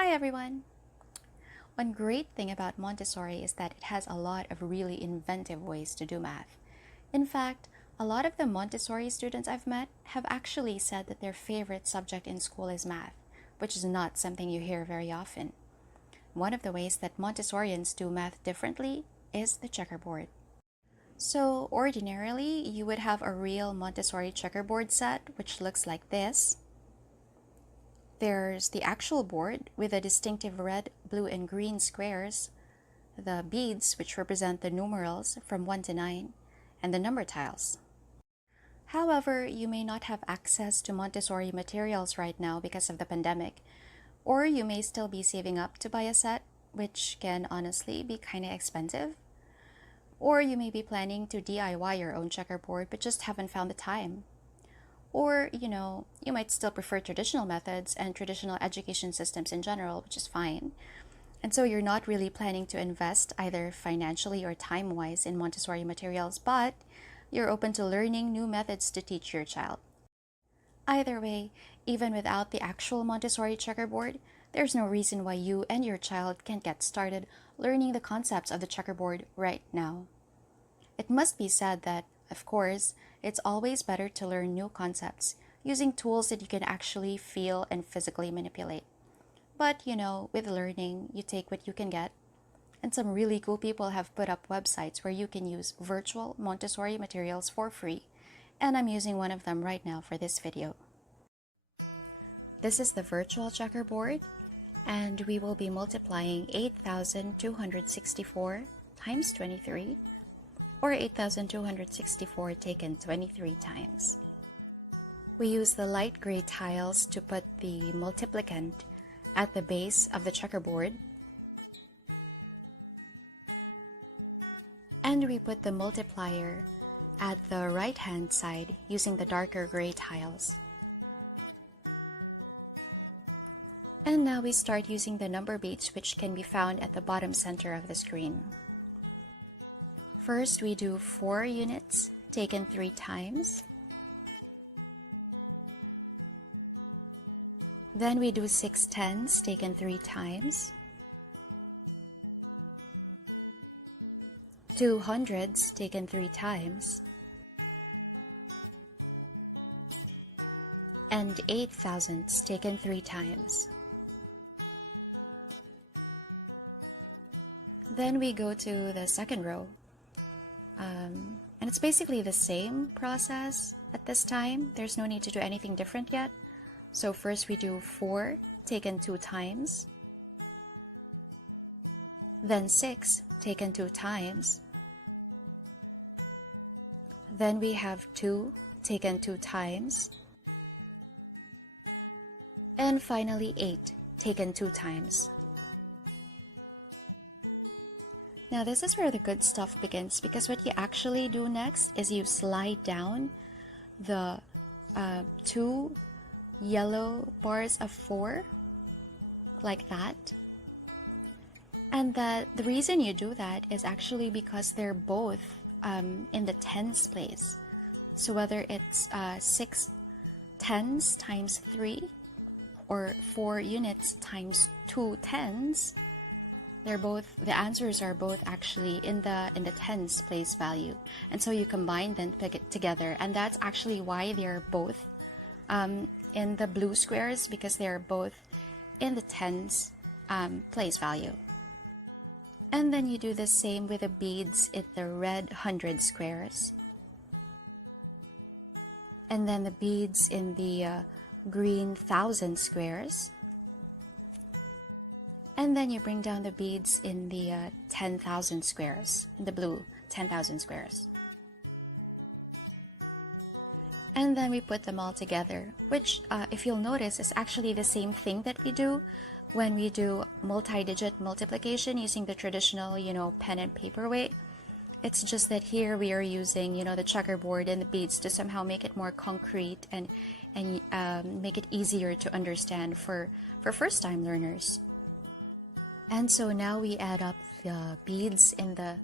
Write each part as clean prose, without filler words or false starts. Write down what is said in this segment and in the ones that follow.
Hi everyone! One great thing about Montessori is that it has a lot of really inventive ways to do math. In fact, a lot of the Montessori students I've met have actually said that their favorite subject in school is math, which is not something you hear very often. One of the ways that Montessorians do math differently is the checkerboard. So ordinarily, you would have a real Montessori checkerboard set, which looks like this. There's the actual board with the distinctive red, blue, and green squares, the beads, which represent the numerals from 1 to 9, and the number tiles. However, you may not have access to Montessori materials right now because of the pandemic, or you may still be saving up to buy a set, which can honestly be kind of expensive. Or you may be planning to DIY your own checkerboard but just haven't found the time. Or, you might still prefer traditional methods and traditional education systems in general, which is fine. And so you're not really planning to invest either financially or time-wise in Montessori materials, but you're open to learning new methods to teach your child. Either way, even without the actual Montessori checkerboard, there's no reason why you and your child can't get started learning the concepts of the checkerboard right now. It must be said that, of course, it's always better to learn new concepts using tools that you can actually feel and physically manipulate. But, with learning, you take what you can get. And some really cool people have put up websites where you can use virtual Montessori materials for free. And I'm using one of them right now for this video. This is the virtual checkerboard, and we will be multiplying 8,264 times 23, or 8,264 taken 23 times. We use the light gray tiles to put the multiplicand at the base of the checkerboard, and we put the multiplier at the right-hand side using the darker gray tiles. And now we start using the number beads, which can be found at the bottom center of the screen. First, we do 4 units taken 3 times. Then we do 6 tens taken 3 times. 2 hundreds taken 3 times. And 8 thousandths taken 3 times. Then we go to the second row. And it's basically the same process at this time. There's no need to do anything different yet. So first we do 4 taken 2 times. Then 6 taken 2 times. Then we have 2 taken 2 times. And finally 8 taken 2 times. Now this is where the good stuff begins, because what you actually do next is you slide down the 2 yellow bars of 4 like that. And the reason you do that is actually because they're both in the tens place. So whether it's 6 tens times 3 or 4 units times 2 tens, the answers are both actually in the tens place value, and so you combine them together, and that's actually why they're both in the blue squares, because they're both in the tens place value. And then you do the same with the beads in the red 100 squares, and then the beads in the green 1000 squares. And then you bring down the beads in the 10,000 squares, in the blue 10,000 squares. And then we put them all together, which, if you'll notice, is actually the same thing that we do when we do multi-digit multiplication using the traditional, pen and paper way. It's just that here we are using, the checkerboard and the beads to somehow make it more concrete and make it easier to understand for first-time learners. And so now we add up the beads in the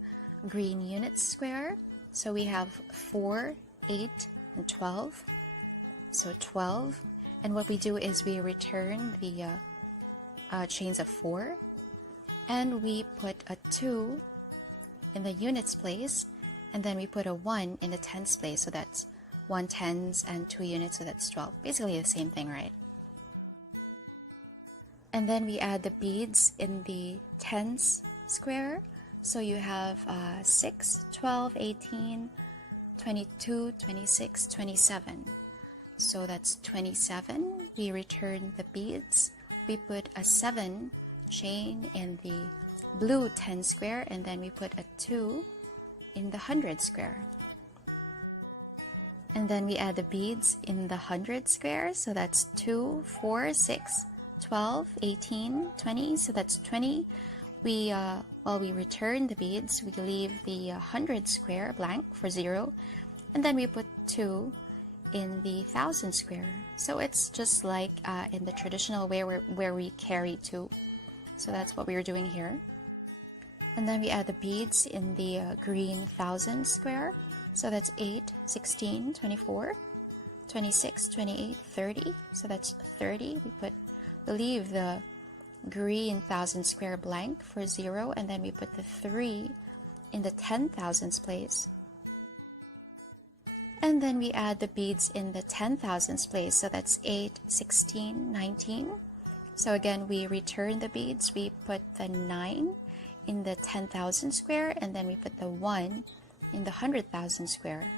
green unit square. So we have 4, 8, and 12. So 12. And what we do is we return the chains of 4, and we put a 2 in the units place, and then we put a 1 in the tens place, so that's 1 tens and 2 units, so that's 12. Basically the same thing, right? And then we add the beads in the tens square, so you have 6, 12, 18, 22, 26, 27. So that's 27. We return the beads. We put a 7 chain in the blue 10 square, and then we put a 2 in the 100 square. And then we add the beads in the 100 square, so that's 2, 4, 6, 12, 18, 20, so that's 20. While we return the beads, we leave the 100 square blank for 0, and then we put 2 in the 1000 square. So it's just like in the traditional way where we carry 2. So that's what we were doing here. And then we add the beads in the green 1000 square. So that's 8, 16, 24, 26, 28, 30. So that's 30. We leave the green 1000 square blank for 0, and then we put the 3 in the 10,000s place. And then we add the beads in the 10,000s place, so that's 8, 16, 19. So again, we return the beads. We put the 9 in the 10,000 square, and then we put the 1 in the 100,000 square.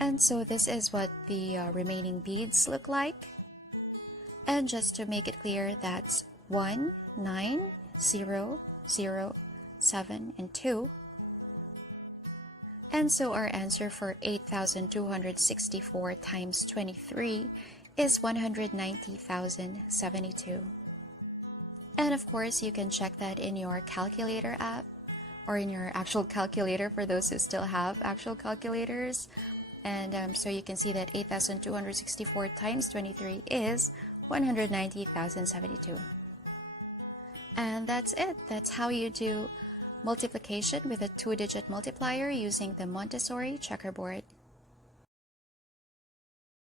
And so this is what the remaining beads look like. And just to make it clear, that's 1, 9, 0, 0, 7, and 2. And so our answer for 8,264 times 23 is 190,072. And of course, you can check that in your calculator app or in your actual calculator for those who still have actual calculators. And so you can see that 8,264 times 23 is 190,072. And that's it. That's how you do multiplication with a 2-digit multiplier using the Montessori checkerboard.